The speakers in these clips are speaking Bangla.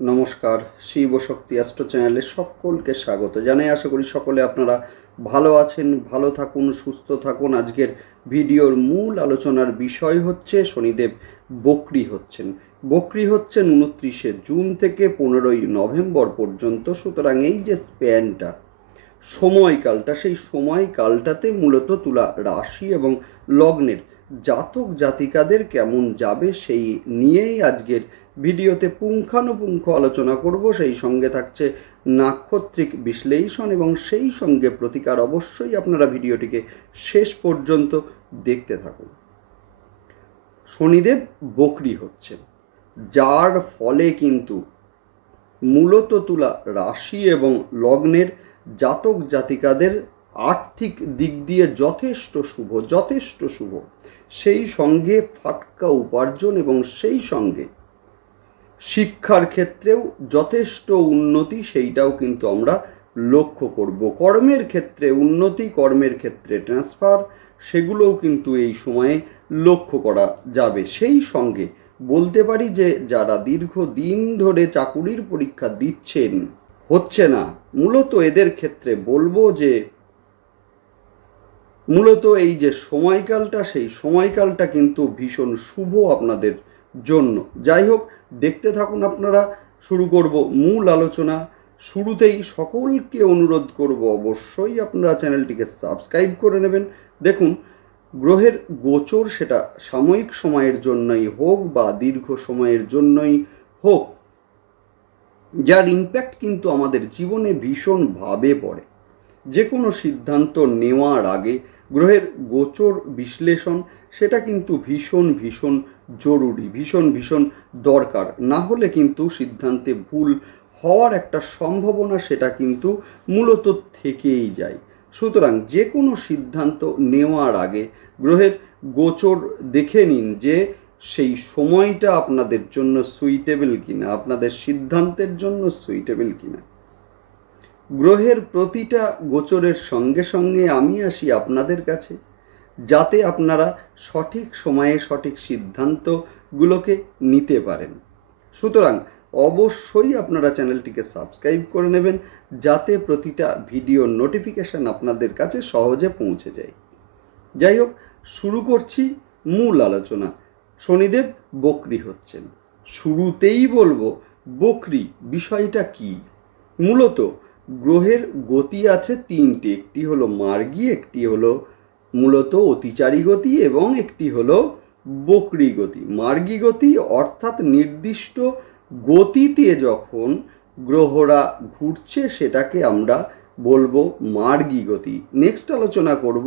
নমস্কার, শিব শক্তি অ্যাস্ট্রো চ্যানেলে সকলকে স্বাগত জানাই। আশা করি সকলে আপনারা ভালো আছেন, ভালো থাকুন, সুস্থ থাকুন। আজকের ভিডিওর মূল আলোচনার বিষয় হচ্ছে শনিদেব বক্রী হচ্ছেন। বক্রী হচ্ছেন 29শে জুন থেকে 15ই নভেম্বর পর্যন্ত। সুতরাং এই যে স্প্যানটা, সময়কালটা, সেই সময়কালটাতে মূলত তুলা রাশি এবং লগ্নের জাতক জাতিকাদের কেমন যাবে সেই নিয়েই আজকের ভিডিওতে পুঙ্খানুপুঙ্খ আলোচনা করব। সেই সঙ্গে থাকছে নাক্ষত্রিক বিশ্লেষণ এবং সেই সঙ্গে প্রতিকার। অবশ্যই আপনারা ভিডিওটিকে শেষ পর্যন্ত দেখতে থাকুন। শনিদেব বক্রী হচ্ছে, যার ফলে কিন্তু মূলত তুলা রাশি এবং লগ্নের জাতক জাতিকাদের আর্থিক দিক দিয়ে যথেষ্ট শুভ, সেই সঙ্গে ফাটকা উপার্জন এবং সেই সঙ্গে শিক্ষার ক্ষেত্রেও যথেষ্ট উন্নতি, সেইটাও কিন্তু আমরা লক্ষ্য করব। কর্মের ক্ষেত্রে উন্নতি, কর্মের ক্ষেত্রে ট্রান্সফার, সেগুলোও কিন্তু এই সময়ে লক্ষ্য করা যাবে। সেই সঙ্গে বলতে পারি যে যারা দীর্ঘদিন ধরে চাকুরির পরীক্ষা দিচ্ছেন, হচ্ছে না, মূলত এদের ক্ষেত্রে বলবো যে মূলত এই যে সময়কালটা, সেই সময়কালটা কিন্তু ভীষণ শুভ আপনাদের জন্য। যাই হোক, দেখতে থাকুন আপনারা। শুরু করব মূল আলোচনা। শুরুতেই সকলকে অনুরোধ করব অবশ্যই আপনারা চ্যানেলটিকে সাবস্ক্রাইব করে নেবেন। দেখুন, গ্রহের গোচর সেটা সাময়িক সময়ের জন্যই হোক বা দীর্ঘ সময়ের জন্যই হোক, যার ইম্প্যাক্ট কিন্তু আমাদের জীবনে ভীষণভাবে পড়ে। যে কোনো সিদ্ধান্ত নেওয়ার আগে গ্রহের গোচর বিশ্লেষণ সেটা কিন্তু ভীষণ জরুরি, ভীষণ দরকার। না হলে কিন্তু সিদ্ধান্তে ভুল হওয়ার একটা সম্ভাবনা সেটা কিন্তু মূলত থেকেই যায়। সুতরাং যে কোনো সিদ্ধান্ত নেওয়ার আগে গ্রহের গোচর দেখে নিন যে সেই সময়টা আপনাদের জন্য সুইটেবল কিনা, আপনাদের সিদ্ধান্তের জন্য সুইটেবল কিনা। গ্রহের প্রতিটা গোচরের সঙ্গে সঙ্গে আমি আসি আপনাদের কাছে, যাতে আপনারা সঠিক সময়ে সঠিক সিদ্ধান্তগুলোকে নিতে পারেন। সুতরাং অবশ্যই আপনারা চ্যানেলটিকে সাবস্ক্রাইব করে নেবেন, যাতে প্রতিটা ভিডিও নোটিফিকেশান আপনাদের কাছে সহজে পৌঁছে যায়। যাই হোক, শুরু করছি মূল আলোচনা। শনিদেব বক্রী হচ্ছেন। শুরুতেই বলবো বক্রী বিষয়টা কি। মূলত গ্রহের গতি আছে তিনটি, একটি হলো মার্গী, একটি হলো মূলত অতিচারী গতি এবং একটি হলো বক্রী গতি। মার্গী গতি অর্থাৎ নির্দিষ্ট গতিতে যখন গ্রহরা ঘুরছে সেটাকে আমরা বলবো মার্গী গতি। নেক্সট আলোচনা করব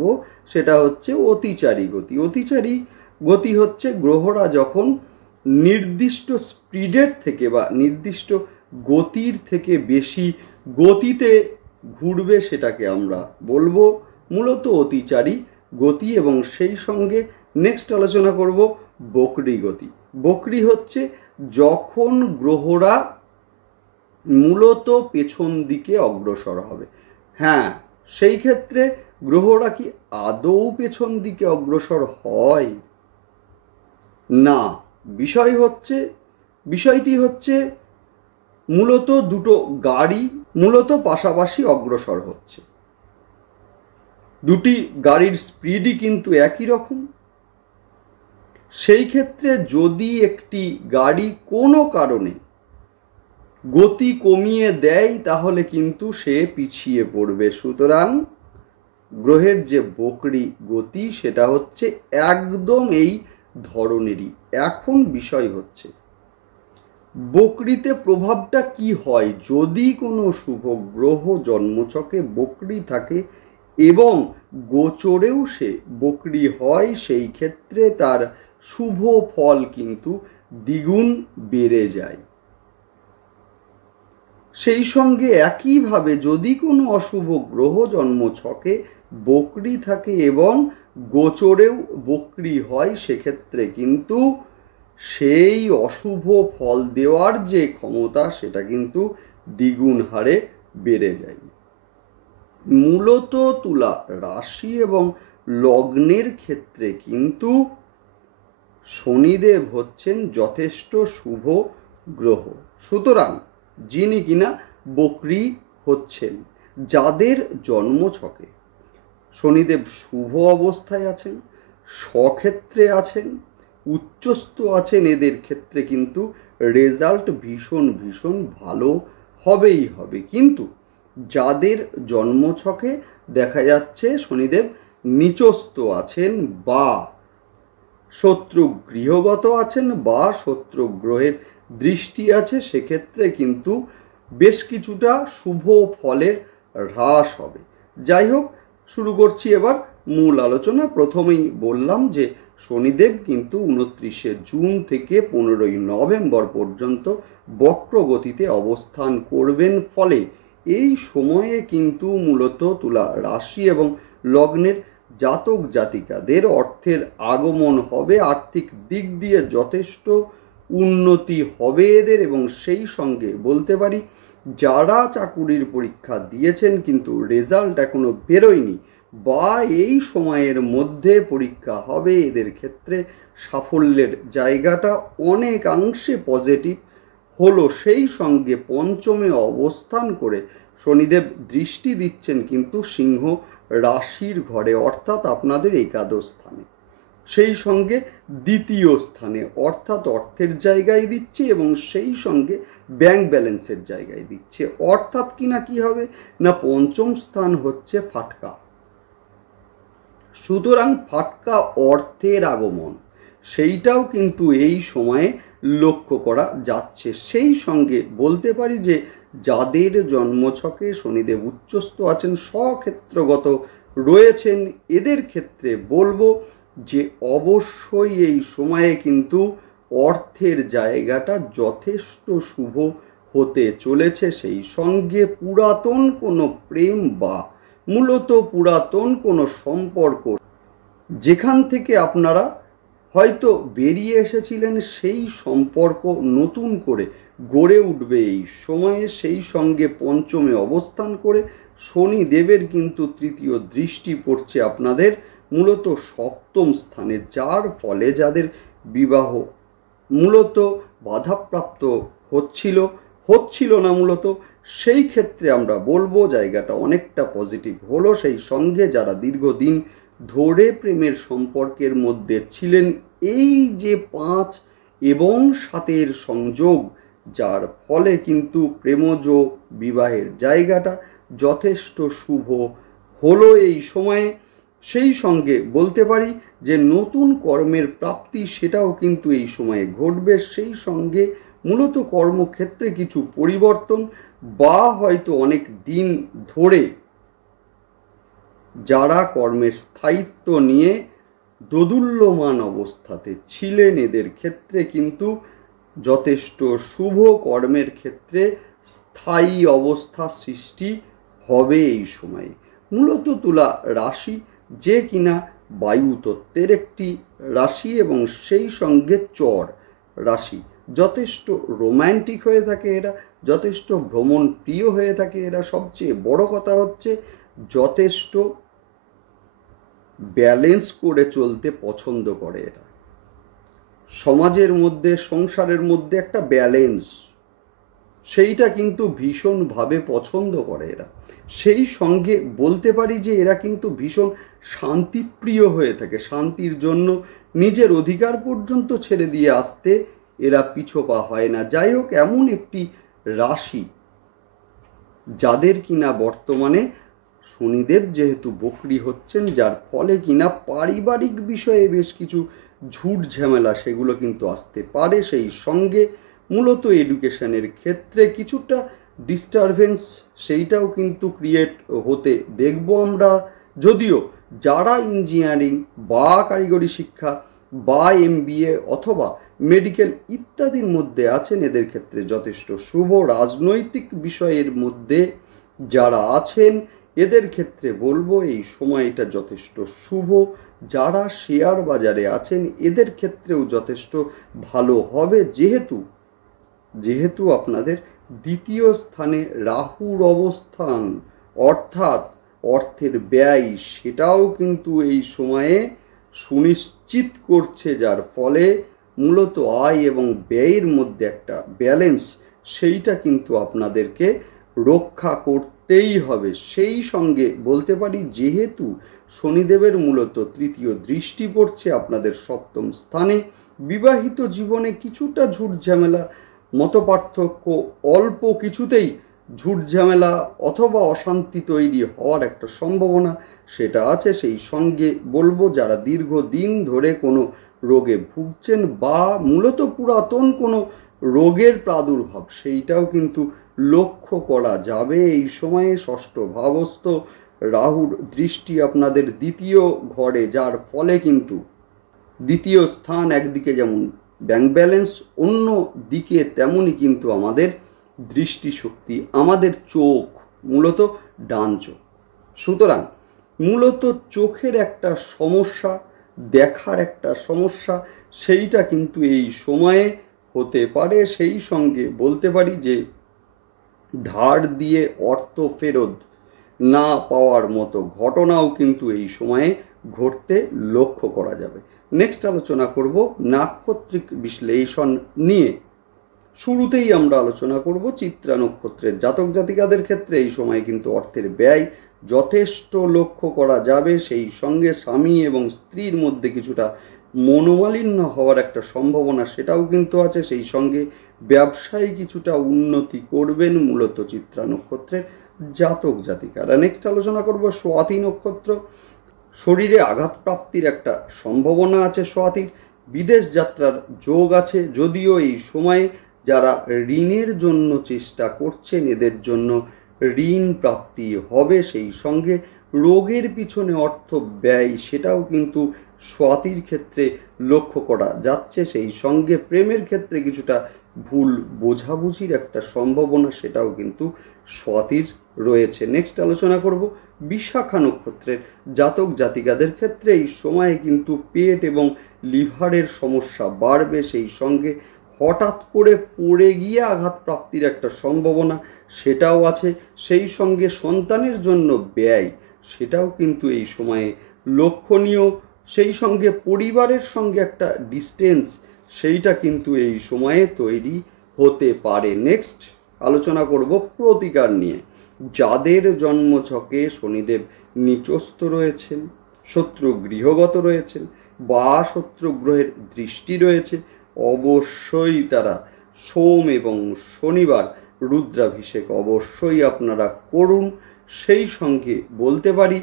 সেটা হচ্ছে অতিচারী গতি। অতিচারী গতি হচ্ছে গ্রহরা যখন নির্দিষ্ট স্পিডের থেকে বা নির্দিষ্ট গতির থেকে বেশি গতিতে ঘুরবে, সেটাকে আমরা বলবো মূলত অতিচারী গতি। এবং সেই সঙ্গে নেক্সট আলোচনা করব বক্রী গতি। বক্রী হচ্ছে যখন গ্রহরা মূলত পেছন দিকে অগ্রসর হবে। হ্যাঁ, সেই ক্ষেত্রে গ্রহরা কি আদৌ পেছন দিকে অগ্রসর হয় না। বিষয়টি হচ্ছে মূলত দুটো গাড়ি মূলত পাশাপাশি অগ্রসর হচ্ছে। দুটি গাড়ির স্পিডই কিন্তু একই রকম। সেই ক্ষেত্রে যদি একটি গাড়ি কোনো কারণে গতি কমিয়ে দেয়, তাহলে কিন্তু সে পিছিয়ে পড়বে। সুতরাং গ্রহের যে বক্রী গতি সেটা হচ্ছে একদম এই ধরনেরই। এখন বিষয় হচ্ছে বক্রীতে প্রভাবটা কি হয়। যদি কোনো শুভ গ্রহ জন্মছকে বক্রী থাকে এবং গোচরেও সে বক্রী হয়, সেই ক্ষেত্রে তার শুভ ফল কিন্তু দ্বিগুণ বেড়ে যায়। সেই সঙ্গে একইভাবে যদি কোনো অশুভ গ্রহ জন্মছকে বক্রী থাকে এবং গোচরেও বক্রী হয়, সেক্ষেত্রে কিন্তু সেই অশুভ ফল দেওয়ার যে ক্ষমতা সেটা কিন্তু দ্বিগুণ হারে বেড়ে যায়। মূলত তুলা রাশি এবং লগ্নের ক্ষেত্রে কিন্তু শনিদেব হচ্ছেন যথেষ্ট শুভ গ্রহ। সুতরাং যিনি কিনা বক্রি হচ্ছেন, যাদের জন্মছকে শনিদেব শুভ অবস্থায় আছেন, স্বক্ষেত্রে আছেন, উচ্চস্থ আছেন, এদের ক্ষেত্রে কিন্তু রেজাল্ট ভীষণ ভীষণ ভালো হবেই হবে। কিন্তু যাদের জন্মছকে দেখা যাচ্ছে শনিদেব নিচস্থ আছেন বা শত্রু গৃহগত আছেন বা শত্রু গ্রহের দৃষ্টি আছে, সেক্ষেত্রে কিন্তু বেশ কিছুটা শুভ ফলের হ্রাস হবে। যাই হোক, শুরু করছি এবার মূল আলোচনা। প্রথমেই বললাম যে শনিদেব কিন্তু 29শে জুন থেকে 15ই নভেম্বর পর্যন্ত বক্রগতিতে অবস্থান করবেন, ফলে এই সময়ে কিন্তু মূলত তুলা রাশি এবং লগ্নের জাতক জাতিকাদের অর্থের আগমন হবে, আর্থিক দিক দিয়ে যথেষ্ট উন্নতি হবে এদের। এবং সেই সঙ্গে বলতে পারি, যারা চাকুরির পরীক্ষা দিয়েছেন কিন্তু রেজাল্ট এখনো বেরোয়নি বা এই সময়ের মধ্যে পরীক্ষা হবে, এদের ক্ষেত্রে সাফল্যের জায়গাটা অনেকাংশে পজিটিভ হলো। সেই সঙ্গে পঞ্চমে অবস্থান করে শনিদেব দৃষ্টি দিচ্ছেন কিন্তু সিংহ রাশির ঘরে, অর্থাৎ আপনাদের একাদশ স্থানে, সেই সঙ্গে দ্বিতীয় স্থানে, অর্থাৎ অর্থের জায়গায় দিচ্ছে এবং সেই সঙ্গে ব্যাংক ব্যালেন্সের জায়গায় দিচ্ছে। অর্থাৎ কিনা কি হবে না, পঞ্চম স্থান হচ্ছে ফাটকা। সুতরাং ফাটকা অর্থের আগমন, সেইটাও কিন্তু এই সময়ে লক্ষ্য করা যাচ্ছে। সেই সঙ্গে বলতে পারি যে যাদের জন্মছকে শনিদেব উচ্চস্থ আছেন, স্বক্ষেত্রগত রয়েছেন, এদের ক্ষেত্রে বলবো যে অবশ্যই এই সময়ে কিন্তু অর্থের জায়গাটা যথেষ্ট শুভ হতে চলেছে। সেই সঙ্গে পুরাতন কোনো প্রেম বা মূলত পুরাতন কোনো সম্পর্ক যেখান থেকে আপনারা হয়তো বেরিয়ে এসেছিলেন, সেই সম্পর্ক নতুন করে গড়ে উঠবে এই সময়ে। সেই সঙ্গে পঞ্চমে অবস্থান করে শনিদেবের কিন্তু তৃতীয় দৃষ্টি পড়ছে আপনাদের মূলত সপ্তম স্থানে, যার ফলে যাদের বিবাহ মূলত বাধাপ্রাপ্ত হচ্ছিল না মূলত, সেই ক্ষেত্রে আমরা বলবো জায়গাটা অনেকটা পজিটিভ হলো। সেই সঙ্গে যারা দীর্ঘদিন ধরে প্রেমের সম্পর্কের মধ্যে ছিলেন, এই যে 5 এবং 7-এর সংযোগ, যার ফলে কিন্তু প্রেমজ বিবাহের জায়গাটা যথেষ্ট শুভ হলো এই সময়ে। সেই সঙ্গে বলতে পারি যে নতুন কর্মের প্রাপ্তি, সেটাও কিন্তু এই সময়ে ঘটবে। সেই সঙ্গে মূলত কর্মক্ষেত্রে কিছু পরিবর্তন বা হয়তো অনেক দিন ধরে যারা কর্মের স্থায়িত্ব নিয়ে দোদুল্যমান অবস্থাতে ছিলেন, এদের ক্ষেত্রে কিন্তু যথেষ্ট শুভ কর্মের ক্ষেত্রে স্থায়ী অবস্থা সৃষ্টি হবে এই সময়ে। মূলত তুলা রাশি, যে কিনা বায়ু তত্ত্বের একটি রাশি এবং সেই সঙ্গে চর রাশি, যথেষ্ট রোম্যান্টিক হয়ে থাকে এরা, যথেষ্ট ভ্রমণ প্রিয় হয়ে থাকে এরা। সবচেয়ে বড় কথা হচ্ছে যথেষ্ট ব্যালেন্স করে চলতে পছন্দ করে এরা। সমাজের মধ্যে, সংসারের মধ্যে একটা ব্যালেন্স, সেইটা কিন্তু ভীষণভাবে পছন্দ করে এরা। সেই সঙ্গে বলতে পারি যে এরা কিন্তু ভীষণ শান্তিপ্রিয় হয়ে থাকে, শান্তির জন্য নিজের অধিকার পর্যন্ত ছেড়ে দিয়ে আসতে এরা পিছোপা হয় না। যাই হোক, এমন একটি রাশি যাদের কিনা বর্তমানে শনিদেব যেহেতু বক্রি হচ্ছেন, যার ফলে কিনা পারিবারিক বিষয়ে বেশ কিছু ঝুট ঝামেলা সেগুলো কিন্তু আসতে পারে। সেই সঙ্গে মূলত এডুকেশনের ক্ষেত্রে কিছুটা ডিস্টারবেন্স, সেইটাও কিন্তু ক্রিয়েট হতে দেখব আমরা। যদিও যারা ইঞ্জিনিয়ারিং বা কারিগরি শিক্ষা বা MBA অথবা মেডিকেল ইত্যাদির মধ্যে আছেন, এদের ক্ষেত্রে যথেষ্ট শুভ। রাজনৈতিক বিষয়ের মধ্যে যারা আছেন, এদের ক্ষেত্রে বলবো এই সময়টা যথেষ্ট শুভ। যারা শেয়ার বাজারে আছেন, এদের ক্ষেত্রেও যথেষ্ট ভালো হবে, যেহেতু আপনাদের দ্বিতীয় স্থানে রাহুর অবস্থান, অর্থাৎ অর্থের ব্যয়, সেটাও কিন্তু এই সময়ে সুনিশ্চিত করছে, যার ফলে মূলত আয় এবং ব্যয়ের মধ্যে একটা ব্যালেন্স সেইটা কিন্তু আপনাদেরকে রক্ষা করতেই হবে। সেই সঙ্গে বলতে পারি, যেহেতু শনিদেবের মূলত তৃতীয় দৃষ্টি পড়ছে আপনাদের সপ্তম স্থানে, বিবাহিত জীবনে কিছুটা ঝুট ঝামেলা, মতপার্থক্য, অল্প কিছুতেই ঝুট ঝামেলা অথবা অশান্তি তৈরি হওয়ার একটা সম্ভাবনা সেটা আছে। সেই সঙ্গে বলবো, যারা দীর্ঘদিন ধরে কোনো রোগে ভুগছেন বা মূলত পুরাতন কোনো রোগের প্রাদুর্ভাব, সেইটাও কিন্তু লক্ষ্য করা যাবে এই সময়ে। ষষ্ঠ ভাবস্থ রাহুর দৃষ্টি আপনাদের দ্বিতীয় ঘরে, যার ফলে কিন্তু দ্বিতীয় স্থান একদিকে যেমন ব্যাংক ব্যালেন্স, অন্য দিকে তেমনই কিন্তু আমাদের দৃষ্টিশক্তি, আমাদের চোখ, মূলত ডান চোখ। সুতরাং মূলত চোখের একটা সমস্যা, দেখার একটা সমস্যা, সেইটা কিন্তু এই সময়ে হতে পারে। সেই সঙ্গে বলতে পারি যে ধার দিয়ে অর্থ ফেরত না পাওয়ার মতো ঘটনাও কিন্তু এই সময়ে ঘটতে লক্ষ্য করা যাবে। নেক্সট আলোচনা করব নাক্ষত্রিক বিশ্লেষণ নিয়ে। শুরুতেই আমরা আলোচনা করব চিত্রা নক্ষত্রের জাতক জাতিকাদের ক্ষেত্রে এই সময় কিন্তু অর্থের ব্যয় যথেষ্ট লক্ষ্য করা যাবে। সেই সঙ্গে স্বামী এবং স্ত্রীর মধ্যে কিছুটা মনোমালিন্য হওয়ার একটা সম্ভাবনা সেটাও কিন্তু আছে। সেই সঙ্গে ব্যবসায় কিছুটা উন্নতি করবেন মূলত চিত্রা নক্ষত্রের জাতক জাতিকারা। নেক্সট আলোচনা করব স্বাতি নক্ষত্র। শরীরে আঘাতপ্রাপ্তির একটা সম্ভাবনা আছে স্বাতির, বিদেশ যাত্রার যোগ আছে। যদিও এই সময়ে যারা ঋণের জন্য চেষ্টা করছেন এদের জন্য ঋণ প্রাপ্তি হবে। সেই সঙ্গে রোগের পিছনে অর্থ ব্যয় সেটাও কিন্তু স্বাতির ক্ষেত্রে লক্ষ্য করা যাচ্ছে। সেই সঙ্গে প্রেমের ক্ষেত্রে কিছুটা ভুল বোঝাবুঝির একটা সম্ভাবনা সেটাও কিন্তু স্বাতির রয়েছে। নেক্সট আলোচনা করব বিশাখা নক্ষত্রের জাতক জাতিকাদের ক্ষেত্রে এই সময়ে কিন্তু পেট এবং লিভারের সমস্যা বাড়বে। সেই সঙ্গে হঠাৎ করে পড়ে গিয়ে আঘাত প্রাপ্তির একটা সম্ভাবনা সেটাও আছে। সেই সঙ্গে সন্তানের জন্য ব্যয় সেটাও কিন্তু এই সময়ে লক্ষণীয়। সেই সঙ্গে পরিবারের সঙ্গে একটা ডিস্টেন্স সেইটা কিন্তু এই সময়ে তৈরি হতে পারে। নেক্সট আলোচনা করব প্রতিকার নিয়ে। যাদের জন্মছকে শনিদেব নিচস্থ রয়েছেন, শত্রু গৃহগত রয়েছেন বা শত্রু গ্রহের দৃষ্টি রয়েছে, অবশ্যই তারা সোম এবং শনিবার রুদ্রাভিষেক অবশ্যই আপনারা করুন। সেই সঙ্গে বলতে পারি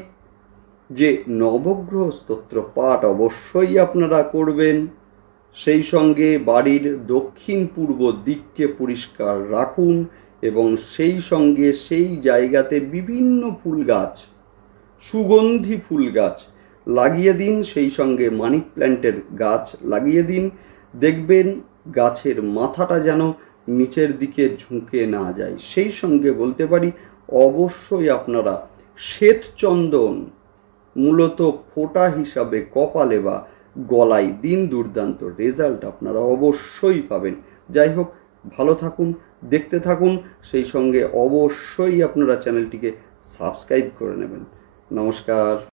যে নবগ্রহ স্তোত্র পাঠ অবশ্যই আপনারা করবেন। সেই সঙ্গে বাড়ির দক্ষিণ পূর্ব দিককে পরিষ্কার রাখুন এবং সেই সঙ্গে সেই জায়গাতে বিভিন্ন ফুল গাছ, সুগন্ধি ফুল গাছ লাগিয়ে দিন। সেই সঙ্গে মানি প্ল্যান্টের গাছ লাগিয়ে দিন। দেখবেন গাছের মাথাটা যেন নিচের দিকে ঝুঁকে না যায়। সেই সঙ্গে বলতে পারি অবশ্যই আপনারা শ্বেতচন্দন মূলত ফোঁটা হিসাবে কপালে বা গলায় দিন, দুর্দান্ত রেজাল্ট আপনারা অবশ্যই পাবেন। যাই হোক, ভালো থাকুন, দেখতে থাকুন। সেই সঙ্গে অবশ্যই আপনারা চ্যানেলটিকে সাবস্ক্রাইব করে নেবেন। নমস্কার।